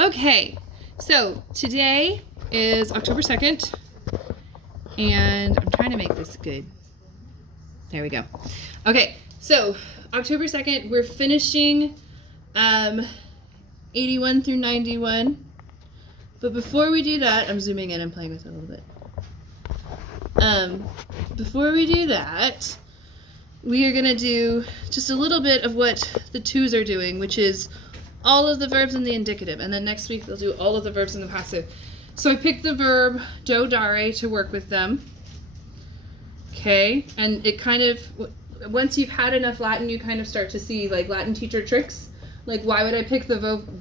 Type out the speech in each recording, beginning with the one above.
Okay, so today is October 2nd, and I'm trying to make this good. There we go. Okay, so October 2nd, we're finishing 81 through 91. But before we do that, I'm zooming in and playing with it a little bit. Before we do that, we are going to do just a little bit of what the twos are doing, which is all of the verbs in the indicative, and then next week they'll do all of the verbs in the passive. So I picked the verb do, dare to work with them. Okay, and it kind of, once you've had enough Latin, you kind of start to see like Latin teacher tricks. Like, why would I pick the verb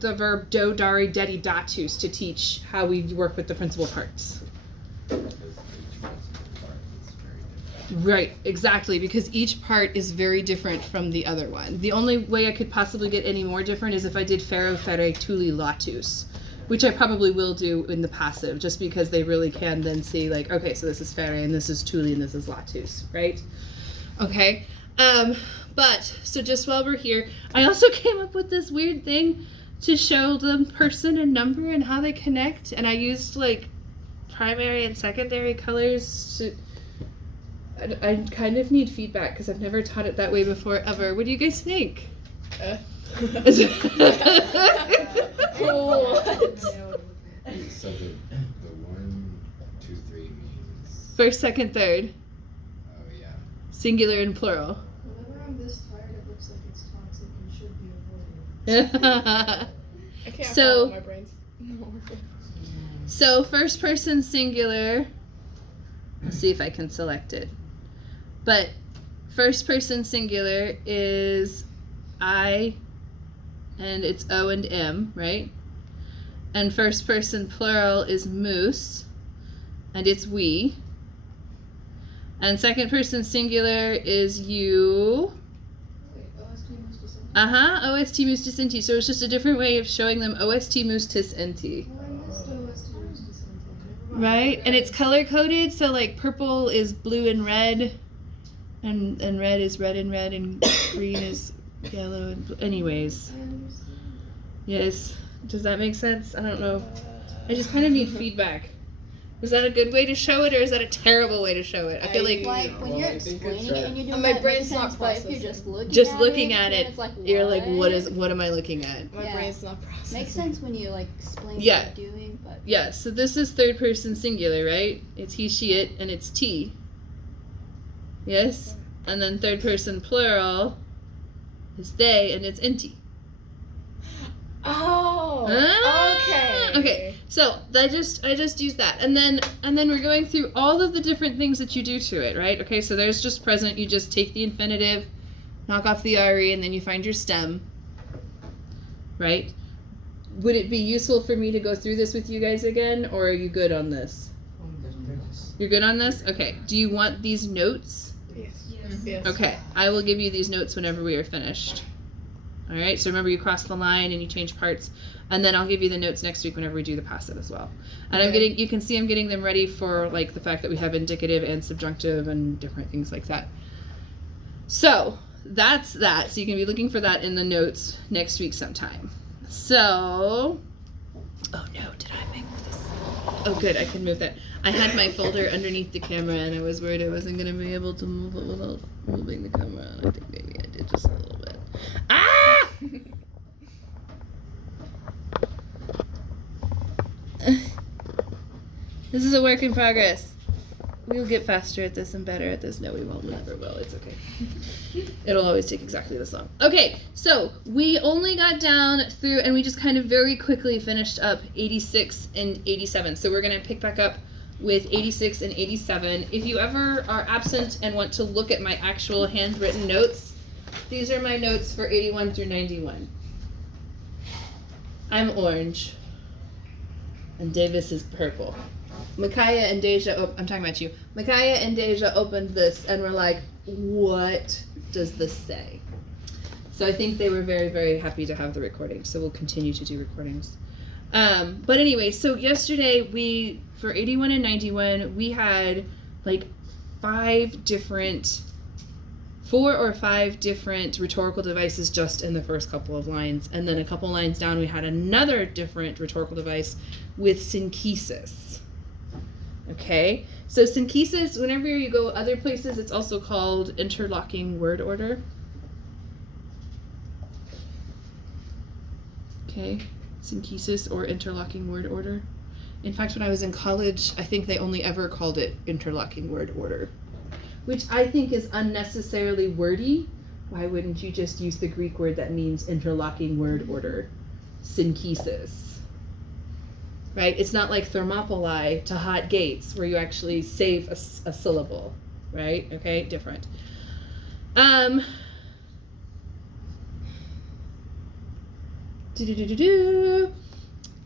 do, dare, dedi, datus to teach how we work with the principal parts? Right, exactly, because each part is very different from the other one. The only way I could possibly get any more different is if I did fero, fere, tuli, latus, which I probably will do in the passive, just because they really can then see, like, okay, so this is fere, and this is tuli, and this is latus, right? Okay, but, so just while we're here, I also came up with this weird thing to show them person and number and how they connect, and I used, like, primary and secondary colors to... I kind of need feedback because I've never taught it that way before, ever. What do you guys think? Cool. So the 1, 2, 3 means... First, second, third. Oh, yeah. Singular and plural. Whenever I'm this tired, it looks like it's toxic and should be avoided. I can't So- follow my brains. So, first person singular. Let's see if I can select it. But first person singular is I, and it's O and M, right? And first person plural is moose, and it's we. And second person singular is you. Wait, OST moves to something? OST moose tis enti. So it's just a different way of showing them OST moose tis enti. Well, I missed OST moves to something. Never mind. Right? And it's color coded, so like purple is blue and red, and red is red and red, and green is yellow and blue. Anyways, I understand. yes. Does that make sense? I don't know. I just kind of need feedback. Was that a good way to show it, or is that a terrible way to show it? I feel like Like when Well, you're I think explaining it's it and you're doing My that, it brain's makes not sense, but if you're processing. just looking at then it, it's like, you're like, what? what am I looking at? My Yeah. brain's not processing. Makes sense when you like explain Yeah. what you're doing, but Yeah, so this is third person singular, right? It's he, she, it, and it's T. Yes? And then third person plural is they, and it's inti. Oh. Ah, Okay. Okay. So I just used that, and then we're going through all of the different things that you do to it, right? Okay, so there's just present. You just take the infinitive, knock off the re, and then you find your stem, right? Would it be useful for me to go through this with you guys again, or are you good on this? You're good on this? Okay. Do you want these notes? Yes. Yes. Yes. Okay. I will give you these notes whenever we are finished. All right. So remember, you cross the line and you change parts, and then I'll give you the notes next week whenever we do the passive as well. And Okay. you can see I'm getting them ready for like the fact that we have indicative and subjunctive and different things like that. So that's that. So you can be looking for that in the notes next week sometime. So, oh no, did I make this? Oh good, I can move that. I had my folder underneath the camera and I was worried I wasn't going to be able to move it without moving the camera. And I think maybe I did just a little bit. Ah! This is a work in progress. We'll get faster at this and better at this. No, we won't. We never will. It's okay. It'll always take exactly this long. Okay, so we only got down through, and we just kind of very quickly finished up 86 and 87. So we're going to pick back up with 86 and 87. If you ever are absent and want to look at my actual handwritten notes, these are my notes for 81 through 91. I'm orange, and Davis is purple. Micaiah and Deja, I'm talking about you. Micaiah and Deja opened this and were like, what does this say? So I think they were very, very happy to have the recording. So we'll continue to do recordings. But anyway, so yesterday for 81 and 91, we had like 5 different 4 or 5 different rhetorical devices just in the first couple of lines. And then a couple lines down, we had another different rhetorical device with synchesis. Okay, so synchesis, whenever you go other places, it's also called interlocking word order. Okay, synchesis or interlocking word order. In fact, when I was in college, I think they only ever called it interlocking word order, which I think is unnecessarily wordy. Why wouldn't you just use the Greek word that means interlocking word order? Synchesis. Right? It's not like Thermopylae to hot gates where you actually save a syllable, right? Okay, different.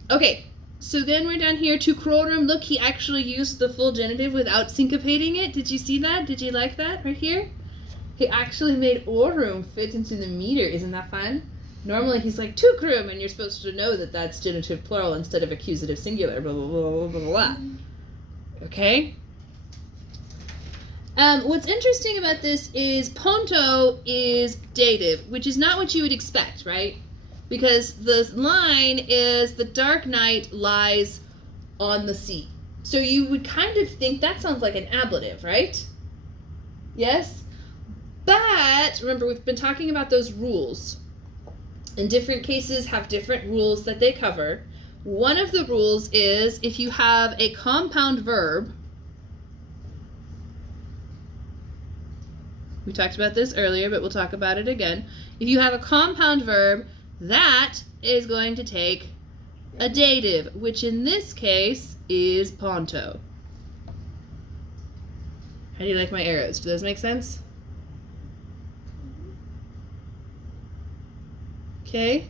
Okay, so then we're down here to quorum. Look, he actually used the full genitive without syncopating it. Did you see that? Did you like that right here? He actually made orum fit into the meter. Isn't that fun? Normally he's like tucrum, and you're supposed to know that that's genitive plural instead of accusative singular, blah, blah, blah, blah, blah, blah. Okay? What's interesting about this is ponto is dative, which is not what you would expect, right? Because the line is the dark night lies on the sea. So you would kind of think that sounds like an ablative, right? Yes? But remember, we've been talking about those rules. And different cases have different rules that they cover. One of the rules is if you have a compound verb, we talked about this earlier, but we'll talk about it again. If you have a compound verb, that is going to take a dative, which in this case is ponto. How do you like my arrows? Do those make sense? Okay.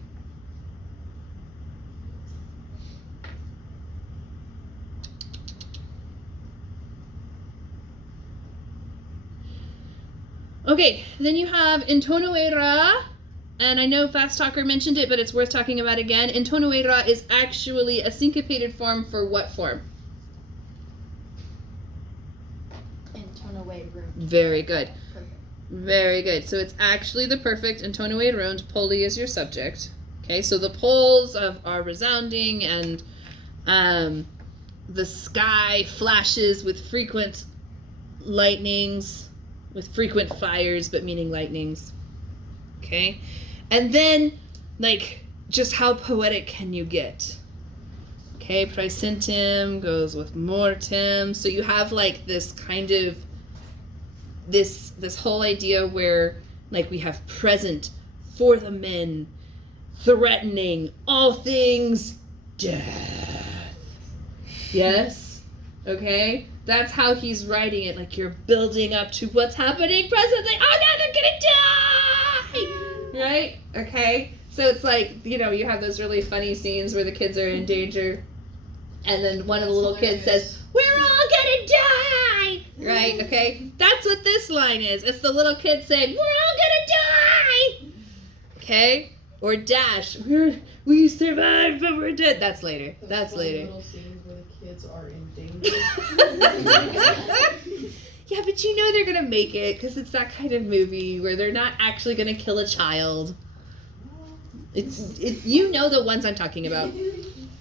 Okay, then you have intonuera, and I know Fast Talker mentioned it, but it's worth talking about again. Intonuera is actually a syncopated form for what form? Intonuerunt. Very good. Perfect. Very good. So it's actually the perfect intonuerunt. Poli is your subject. Okay, so the poles are resounding, and the sky flashes with frequent lightnings, with frequent fires, but meaning lightnings. Okay, and then, like, just how poetic can you get? Okay, praesentem goes with mortem. So you have, like, this kind of this whole idea where, like, we have present for the men, threatening all things death. Yes? Okay? That's how he's writing it. Like, you're building up to what's happening presently. Oh no, they're gonna die! Right? Okay? So it's like, you know, you have those really funny scenes where the kids are in danger, and then one of the little kids says, "We're all gonna die!" Right? Okay? That's what this line is. It's the little kid saying, "We're all gonna die!" Okay? Or dash, "We survived, but we're dead." That's later. Those That's funny later. Little scenes where the kids are in danger. Yeah, but you know they're gonna make it because it's that kind of movie where they're not actually gonna kill a child. You know the ones I'm talking about.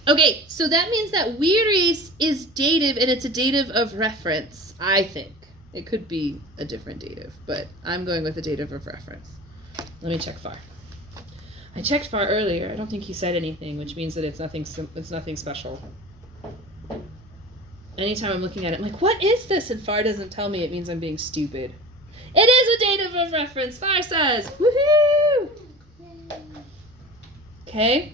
Okay, so that means that viris is dative, and it's a dative of reference, I think. It could be a different dative, but I'm going with a dative of reference. Let me check far. I checked far earlier. I don't think he said anything, which means that it's nothing special. Anytime I'm looking at it, I'm like, what is this? And far doesn't tell me, it means I'm being stupid. It is a dative of reference, far says. Woohoo! Okay.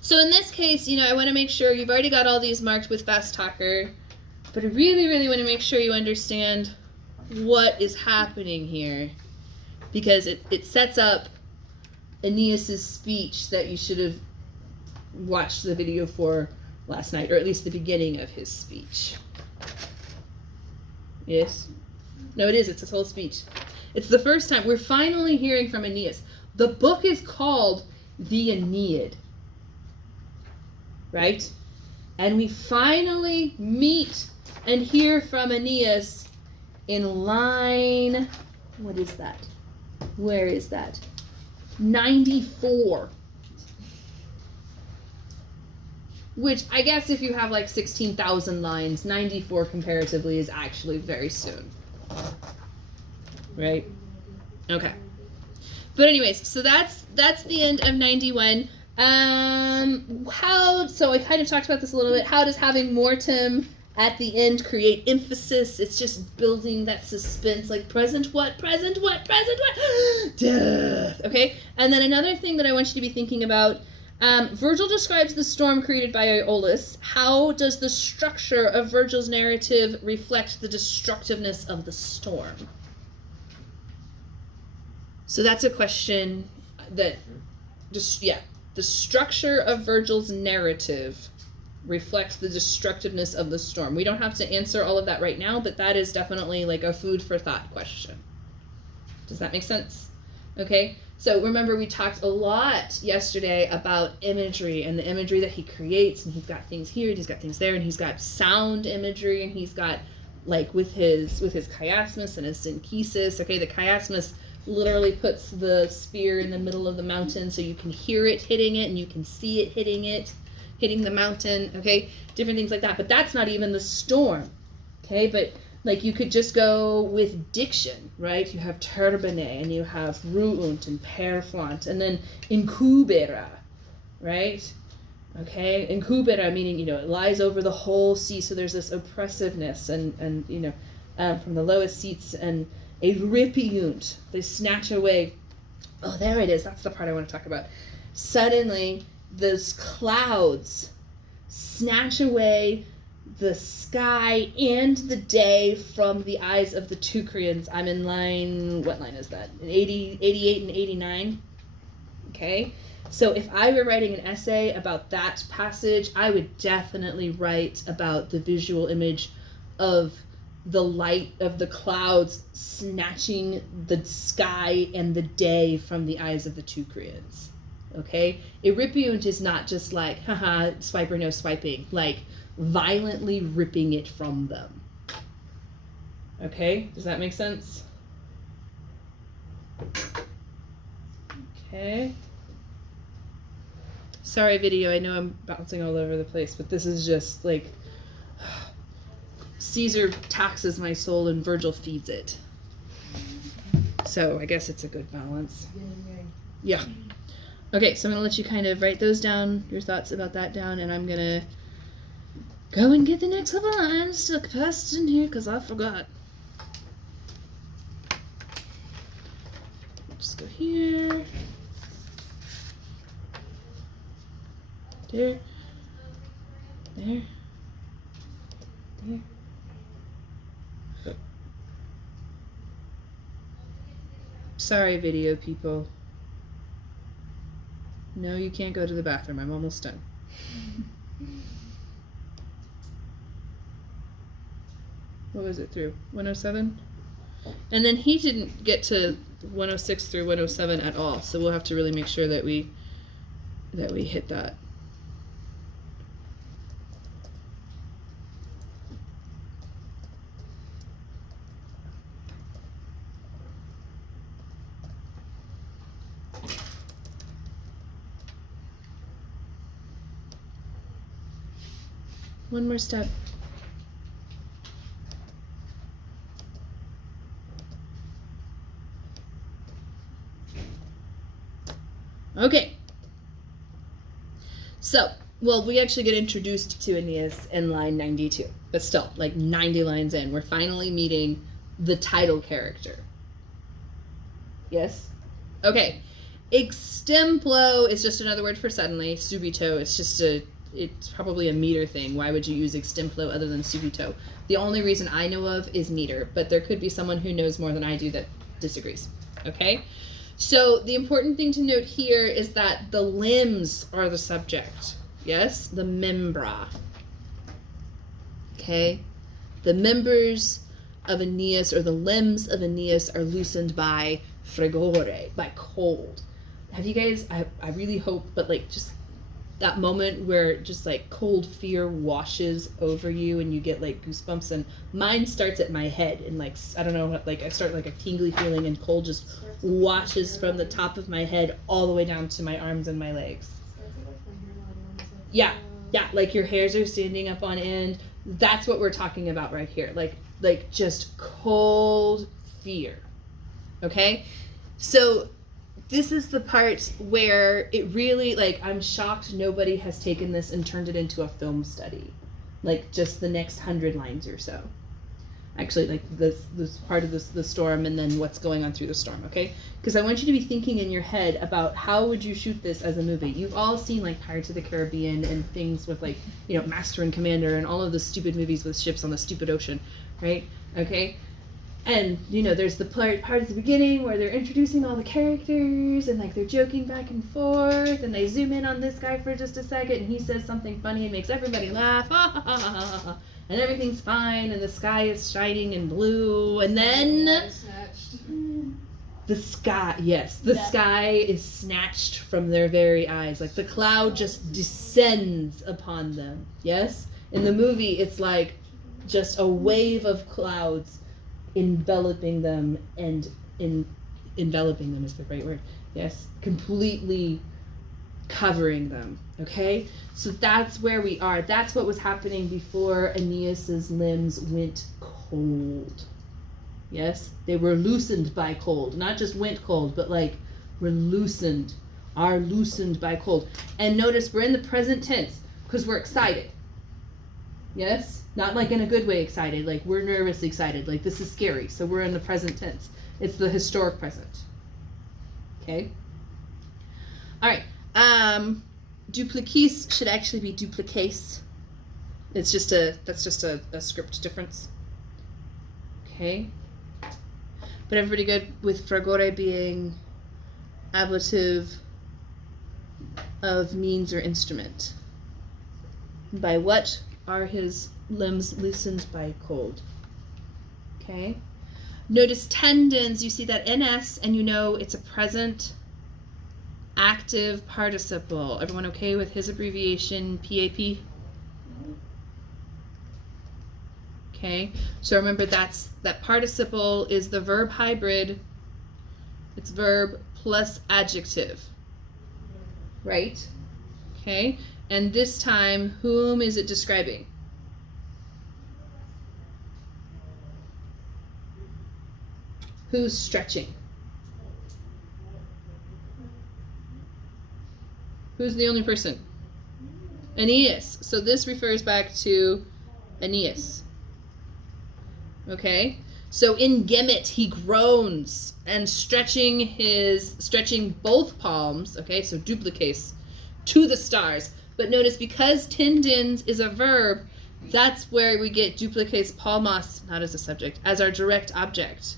So in this case, you know, I want to make sure you've already got all these marked with Fast Talker, but I really, really want to make sure you understand what is happening here, because it sets up Aeneas's speech that you should have watched the video for last night, or at least the beginning of his speech. Yes? No, it is. It's his whole speech. It's the first time we're finally hearing from Aeneas. The book is called the Aeneid. Right? And we finally meet and hear from Aeneas in line What is that? Where is that? 94. Which I guess if you have like 16,000 lines, 94 comparatively is actually very soon. Right? Okay. But anyways, so that's the end of 91. So I kind of talked about this a little bit. How does having mortem at the end create emphasis? It's just building that suspense, like present what, present what, present what? Death. Okay? And then another thing that I want you to be thinking about, Virgil describes the storm created by Aeolus. How does the structure of Virgil's narrative reflect the destructiveness of the storm? So that's a question that just, the structure of Virgil's narrative reflects the destructiveness of the storm. We don't have to answer all of that right now, but that is definitely like a food for thought question. Does that make sense? Okay, so remember we talked a lot yesterday about imagery and the imagery that he creates, and he's got things here and he's got things there, and he's got sound imagery, and he's got like with his chiasmus and his synchesis. Okay, the chiasmus literally puts the spear in the middle of the mountain so you can hear it hitting it and you can see it hitting the mountain. Okay, different things like that. But that's not even the storm. Okay, but like you could just go with diction, right? You have turbine and you have ruunt and perflant and then incubera, right? Okay, incubera meaning, it lies over the whole sea, so there's this oppressiveness and from the lowest seats, and eripiunt, they snatch away. Oh, there it is. That's the part I want to talk about. Suddenly, those clouds snatch away the sky and the day from the eyes of the Teucrians. I'm in line, what line is that? 88 and 89. Okay? So if I were writing an essay about that passage, I would definitely write about the visual image of the light of the clouds snatching the sky and the day from the eyes of the Teucrians. Okay? Eripiunt is not just like, haha, swipe or no swiping, like violently ripping it from them. Okay? Does that make sense? Okay. Sorry, video, I know I'm bouncing all over the place, but this is just like, Caesar taxes my soul and Virgil feeds it. So I guess it's a good balance. Yeah. Okay, so I'm going to let you kind of write those down, your thoughts about that down, and I'm going to go and get the next couple lines still passed in here because I forgot. Just go here. There. There. There. Sorry, video people. No, you can't go to the bathroom. I'm almost done. What was it through? 107? And then he didn't get to 106 through 107 at all, so we'll have to really make sure that we hit that. One more step. Okay. So, well, we actually get introduced to Aeneas in line 92, but still, like 90 lines in, we're finally meeting the title character. Yes? Okay. Extemplo is just another word for suddenly. Subito, it's probably a meter thing. Why would you use extemplo other than subito? The only reason I know of is meter, but there could be someone who knows more than I do that disagrees. Okay? So the important thing to note here is that the limbs are the subject. Yes? The membra. Okay? The members of Aeneas, or the limbs of Aeneas, are loosened by frigore, by cold. Have you guys, I really hope, but like just that moment where just like cold fear washes over you and you get like goosebumps, and mine starts at my head and like I don't know, like I start like a tingly feeling and cold just washes from the top of my head all the way down to my arms and my legs. Yeah, like your hairs are standing up on end. That's what we're talking about right here. Like just cold fear. Okay? So this is the part where it really, like, I'm shocked nobody has taken this and turned it into a film study. Like, just the next 100 lines or so. Actually, like, this part of the storm and then what's going on through the storm, okay? Because I want you to be thinking in your head about how would you shoot this as a movie. You've all seen, like, Pirates of the Caribbean and things with, like, you know, Master and Commander and all of the stupid movies with ships on the stupid ocean, right? Okay? And, you know, there's the part at the beginning where they're introducing all the characters and, like, they're joking back and forth and they zoom in on this guy for just a second and he says something funny and makes everybody laugh, and everything's fine and the sky is shining and blue, and then the sky is snatched from their very eyes. Like, the cloud just descends upon them, yes? In the movie, it's like just a wave of clouds enveloping them, and enveloping them is the right word, yes, completely covering them, okay? So that's where we are. That's what was happening before Aeneas's limbs went cold, yes? They were loosened by cold, not just went cold, but like were loosened, are loosened by cold. And notice we're in the present tense because we're excited, yes? Not like in a good way excited, like we're nervously excited, like this is scary. So we're in the present tense. It's the historic present. Okay? All right. Duplices should actually be duplicace. That's just a script difference. Okay? But everybody good with fragore being ablative of means or instrument? By what are his limbs loosened by cold? Okay. Notice tendons, you see that NS and you know it's a present active participle. Everyone okay with his abbreviation PAP? Okay. So remember that participle is the verb hybrid. It's verb plus adjective. Right? Okay. And this time, whom is it describing? Who's stretching? Who's the only person? Aeneas. So this refers back to Aeneas. Okay? So in Gemmet, he groans and stretching both palms, okay, so duplicates, to the stars. But notice, because tendons is a verb, that's where we get duplicates palmas, not as a subject, as our direct object.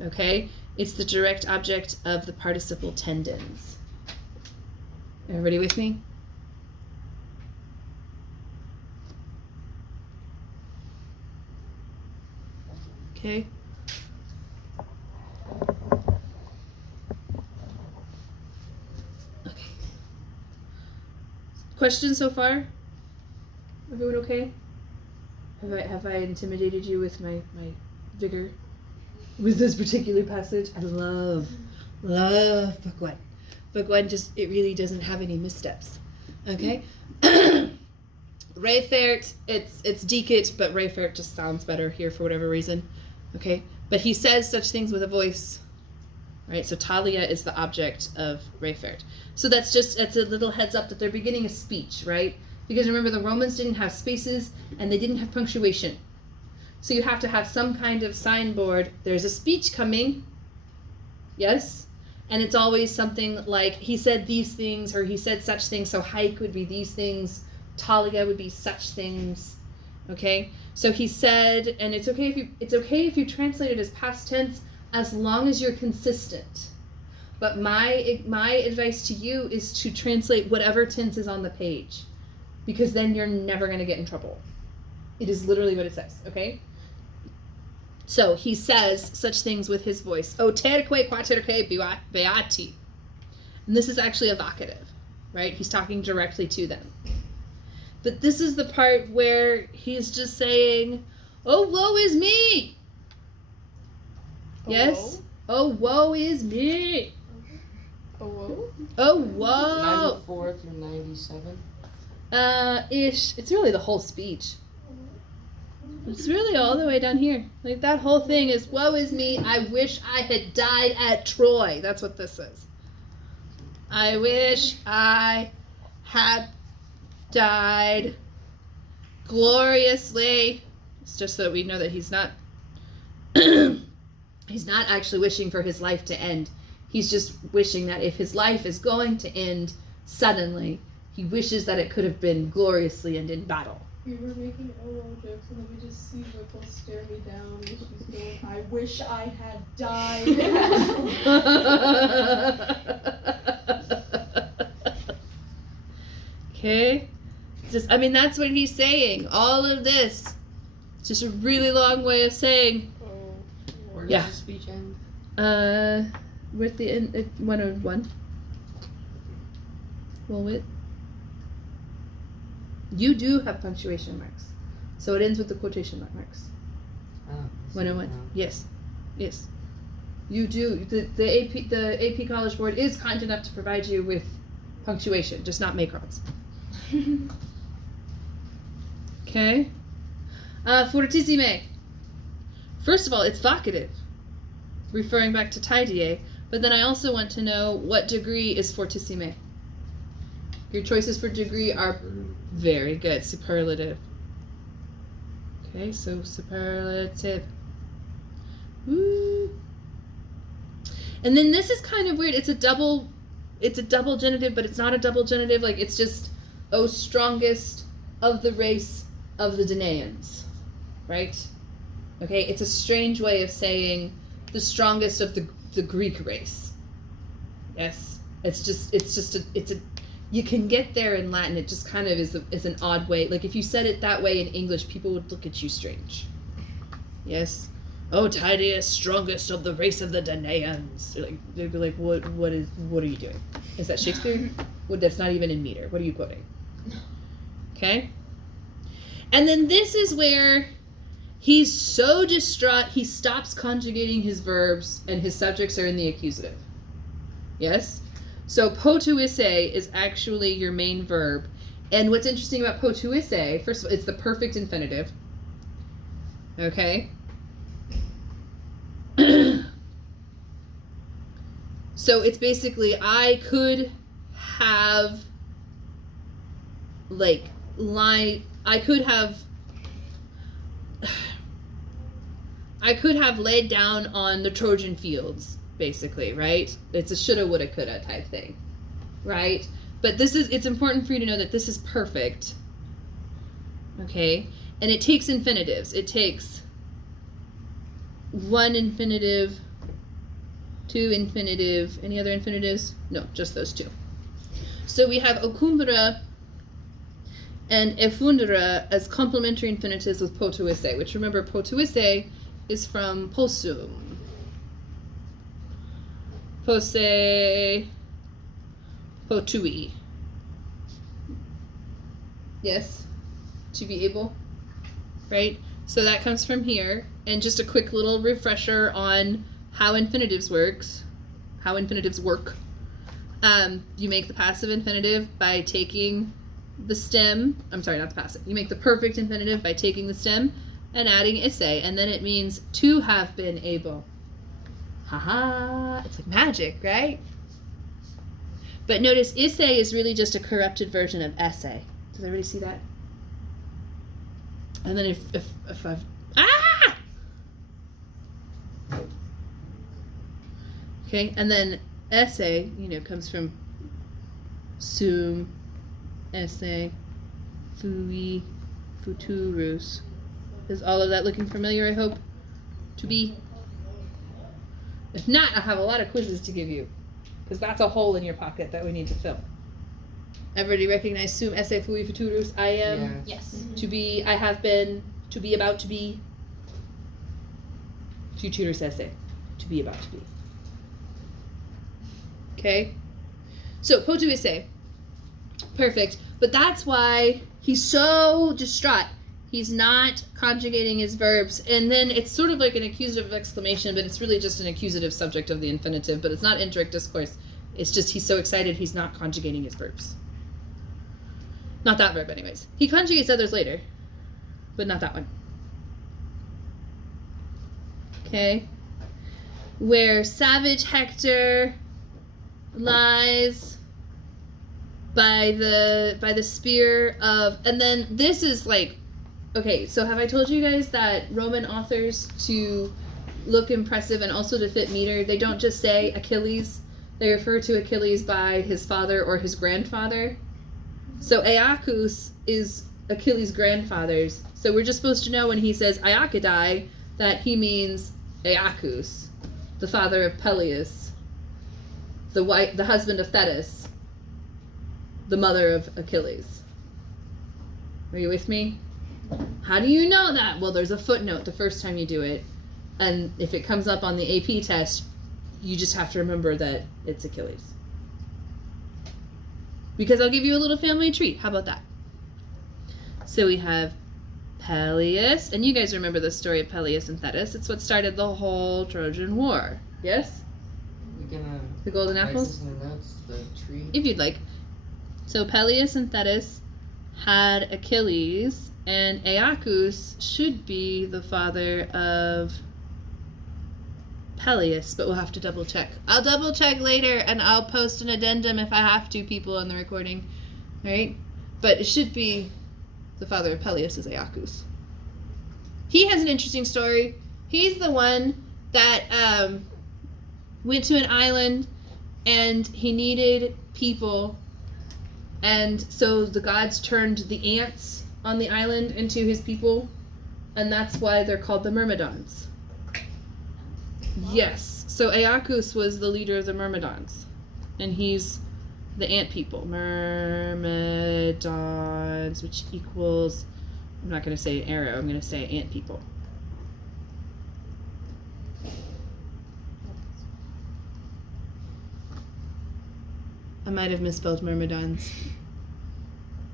Okay? It's the direct object of the participle tendons. Everybody with me? Okay. Okay. Questions so far? Everyone okay? Have I intimidated you with my vigor with this particular passage? I love book one. Book one it really doesn't have any missteps. Okay? Rayfert, it's Dekit, but Rayfert just sounds better here for whatever reason. Okay? But he says such things with a voice. Right? So Talia is the object of Rayfert. So that's a little heads up that they're beginning a speech, right? Because remember, the Romans didn't have spaces and they didn't have punctuation. So you have to have some kind of signboard. There's a speech coming. Yes? And it's always something like, he said these things, or he said such things. So hike would be these things. Talia would be such things. Okay? So he said, and it's okay if you translate it as past tense, as long as you're consistent. But my advice to you is to translate whatever tense is on the page, because then you're never going to get in trouble. It is literally what it says, okay? So he says such things with his voice. O terque quaterque beati. And this is actually evocative. right? He's talking directly to them. But this is the part where he's just saying, "Oh, woe is me." Yes? Oh, woe is me. Oh, whoa. Oh, whoa. 94 through 97. Ish. It's really the whole speech. It's really all the way down here. Like, that whole thing is, woe is me, I wish I had died at Troy. That's what this is. I wish I had died gloriously. It's just so that we know that he's not he's not actually wishing for his life to end. He's just wishing that if his life is going to end suddenly, he wishes that it could have been gloriously and in battle. We were making OO jokes and then we just see Whipple stare me down and she's going, I wish I had died. Okay? Just, I mean, that's what he's saying. All of this. It's just a really long way of saying, Oh. Where does Yeah. the speech end? with the end, 101. Well, with. You do have punctuation marks. So it ends with the quotation marks. Oh, 101. no. Yes. Yes. You do. The AP College Board is kind enough to provide you with punctuation, just not macrons. Okay. Fortissime. First of all, it's vocative, referring back to tidie, but then I also want to know what degree is fortissime. Your choices for degree are very good. Superlative. Okay, so superlative. Woo. And then this is kind of weird. It's a double genitive, but it's not a double genitive. Like, it's just, oh, strongest of the race of the Danaans. Right? Okay, it's a strange way of saying the strongest of the Greek race. Yes? It's a you can get there in Latin. It just kind of is an odd way. Like, if you said it that way in English, people would look at you strange. Yes? Oh, Titius, strongest of the race of the Danaans. Like, they'd be like, what are you doing? Is that Shakespeare? Well, that's not even in meter. What are you quoting? Okay? And then this is where he's so distraught, he stops conjugating his verbs, and his subjects are in the accusative. Yes? So potuisse is actually your main verb. And what's interesting about potuisse, first of all, it's the perfect infinitive. Okay? So it's basically, I could have laid down on the Trojan fields, basically, right? It's a shoulda, woulda, coulda type thing, right? But it's important for you to know that this is perfect, okay? And it takes infinitives. It takes one infinitive, two infinitive, any other infinitives? No, just those two. So we have ocumbra and effundera as complementary infinitives with potuisse, which, remember, potuisse is from possum. Posse, potui. Yes? To be able? Right? So that comes from here. And just a quick little refresher on how infinitives work. You make the passive infinitive by taking the stem. I'm sorry, not the passive. You make the perfect infinitive by taking the stem and adding isse, and then it means to have been able. Haha, it's like magic, right? But notice isse is really just a corrupted version of esse. Does everybody see that? And then if I've okay, and then esse, comes from sum, esse, fui, futurus. Is all of that looking familiar, I hope? To be? If not, I have a lot of quizzes to give you, because that's a hole in your pocket that we need to fill. Everybody recognize sum, esse, fui, futurus? I am, Yes. to be, I have been, to be about to be. Futurus esse, to be about to be. Okay? So, potuisse. Perfect. But that's why he's so distraught. He's not conjugating his verbs. And then it's sort of like an accusative exclamation, but it's really just an accusative subject of the infinitive. But it's not indirect discourse. It's just he's so excited he's not conjugating his verbs. Not that verb, anyways. He conjugates others later, but not that one. Okay. Where savage Hector lies by the spear of, and then this is like, okay, so have I told you guys that Roman authors, to look impressive and also to fit meter, they don't just say Achilles, they refer to Achilles by his father or his grandfather. So Aeacus is Achilles' grandfather's. So we're just supposed to know when he says Aeacidai that he means Aeacus, the father of Peleus, the husband of Thetis, the mother of Achilles. Are you with me? How do you know that? Well, there's a footnote the first time you do it, and if it comes up on the AP test, you just have to remember that it's Achilles. Because I'll give you a little family tree. How about that? So we have Peleus, and you guys remember the story of Peleus and Thetis. It's what started the whole Trojan War. Yes? We're gonna The golden write apples? this in the notes, the tree. If you'd like. So Peleus and Thetis had Achilles, and Aeacus should be the father of Peleus, but we'll have to double check. I'll double check later, and I'll post an addendum if I have to, people in the recording. Right? But it should be the father of Peleus is Aeacus. He has an interesting story. He's the one that went to an island, and he needed people, and so the gods turned the ants on the island into his people, and that's why they're called the Myrmidons. Yes, so Aeacus was the leader of the Myrmidons, and he's the ant people. Myrmidons, which equals, I'm not going to say arrow, I'm going to say ant people. I might have misspelled Myrmidons.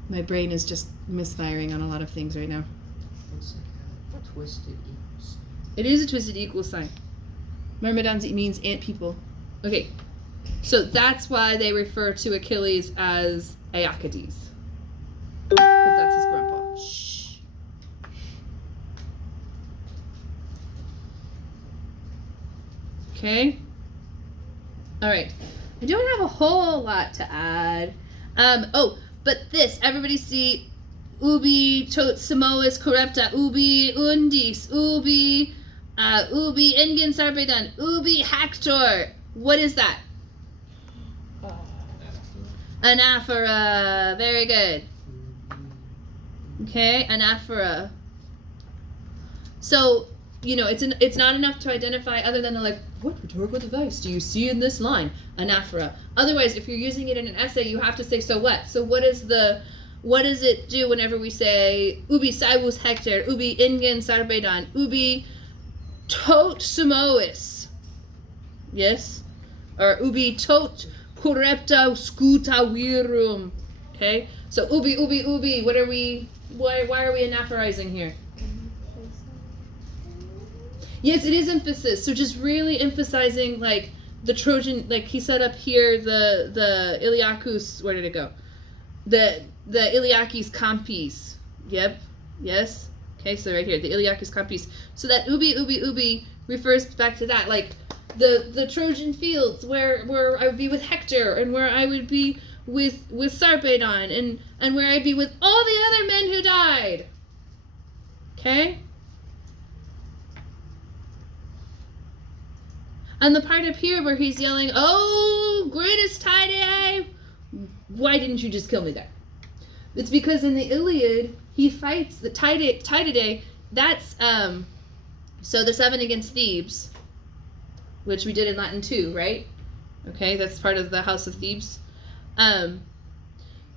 My brain is just misfiring on a lot of things right now. Looks like a twisted equal sign. It is a twisted equal sign. Myrmidons, it means ant people. Okay, so that's why they refer to Achilles as Aeacides. Because that's his grandpa. Shh. Okay. All right. I don't have a whole lot to add. But this, everybody see, ubi tot simois corrupta, ubi undis, ubi engen sarpedan, ubi hactor. What is that? Anaphora. Very good. Okay, anaphora. So, it's not enough to identify other than what rhetorical device do you see in this line? Anaphora. Otherwise, if you're using it in an essay, you have to say, so what? So what does it do whenever we say, ubi saevus hector, ubi ingen sarpedan, ubi tot sumois? Yes? Or ubi tot correpta scuta virum. Okay? So ubi, why are we anaphorizing here? Yes, it is emphasis. So just really emphasizing the Trojan, he set up here the Iliacus, where did it go? The Iliacus campis. Yep. Yes. Okay, so right here, the Iliacus campis. So that ubi refers back to that, the Trojan fields where I would be with Hector, and where I would be with Sarpedon, and where I'd be with all the other men who died. Okay? And the part up here where he's yelling, "Oh, greatest Tydeae, why didn't you just kill me there?" It's because in the Iliad, he fights the Tydeae. That's, so the 7 against Thebes, which we did in Latin too, right? Okay, that's part of the House of Thebes.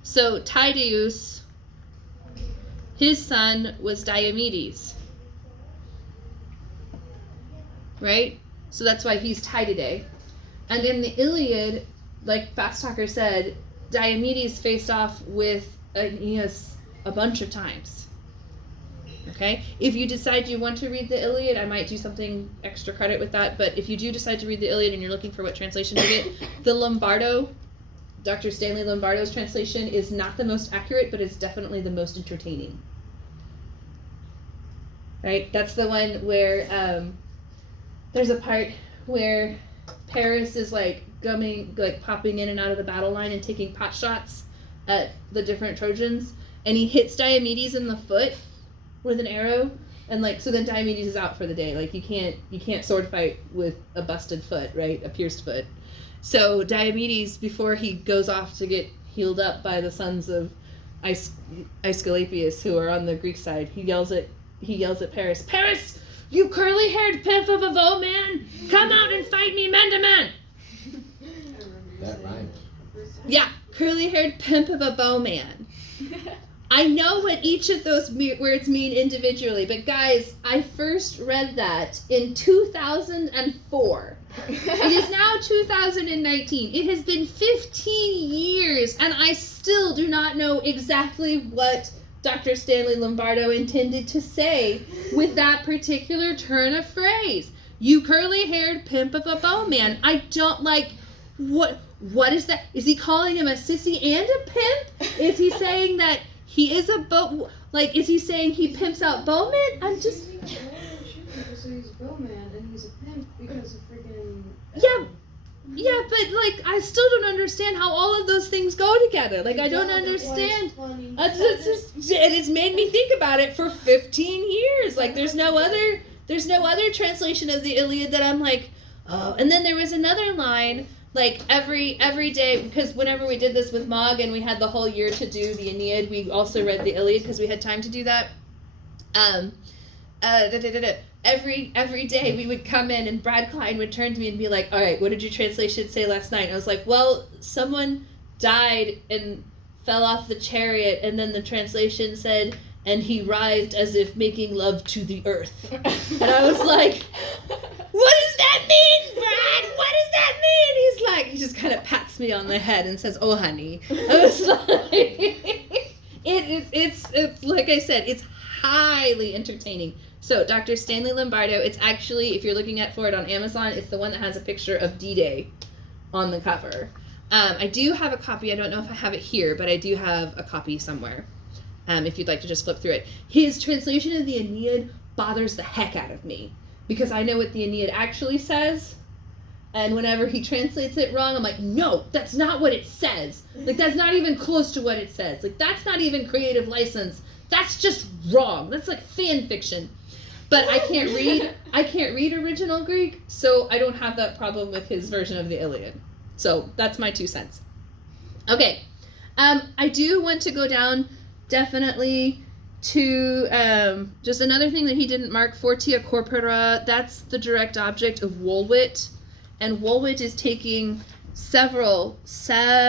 So Tydeus, his son was Diomedes, right? So that's why he's Tydidae. And in the Iliad, like Fast Talker said, Diomedes faced off with Aeneas a bunch of times. Okay? If you decide you want to read the Iliad, I might do something extra credit with that, but if you do decide to read the Iliad and you're looking for what translation to get, the Lombardo, Dr. Stanley Lombardo's translation is not the most accurate, but it's definitely the most entertaining. Right? That's the one where there's a part where Paris is like popping in and out of the battle line and taking pot shots at the different Trojans, and he hits Diomedes in the foot with an arrow, and like so then Diomedes is out for the day. Like you can't sword fight with a busted foot, right? A pierced foot. So Diomedes, before he goes off to get healed up by the sons of Aesculapius, who are on the Greek side, he yells at Paris, "Paris, you curly-haired pimp of a bowman, come out and fight me man to man." That rhymed. Yeah, curly-haired pimp of a bowman. I know what each of those words mean individually, but guys, I first read that in 2004. It is now 2019. It has been 15 years, and I still do not know exactly what Dr. Stanley Lombardo intended to say with that particular turn of phrase. You curly-haired pimp of a bowman. I don't like... What is that? Is he calling him a sissy and a pimp? Is he saying that he is a is he saying he pimps out bowmen? I'm just... So he's a bowman and he's a pimp because of freaking... Yeah, but like I still don't understand how all of those things go together. Like I don't understand. It's made me think about it for 15 years. Like there's no other translation of the Iliad that I'm like, oh. And then there was another line like every day, because whenever we did this with Mog and we had the whole year to do the Aeneid, we also read the Iliad because we had time to do that. Every day we would come in and Brad Klein would turn to me and be like, all right, what did your translation say last night? And I was like, well, someone died and fell off the chariot, and then the translation said, and he writhed as if making love to the earth. And I was like, what does that mean, Brad? What does that mean? He's like, he just kind of pats me on the head and says, oh, honey. I was like, it's like I said, it's highly entertaining. So Dr. Stanley Lombardo, it's actually, if you're looking for it on Amazon, it's the one that has a picture of D-Day on the cover. I do have a copy. I don't know if I have it here, but I do have a copy somewhere. If you'd like to just flip through it. His translation of the Aeneid bothers the heck out of me because I know what the Aeneid actually says. And whenever he translates it wrong, I'm like, no, that's not what it says. Like, that's not even close to what it says. Like, that's not even creative license. That's just wrong. That's like fan fiction. But I can't read original Greek, so I don't have that problem with his version of the Iliad. So that's my 2 cents. Okay. I do want to go down definitely to just another thing that he didn't mark, Fortia Corpora. That's the direct object of Woolwit. And Woolwit is taking several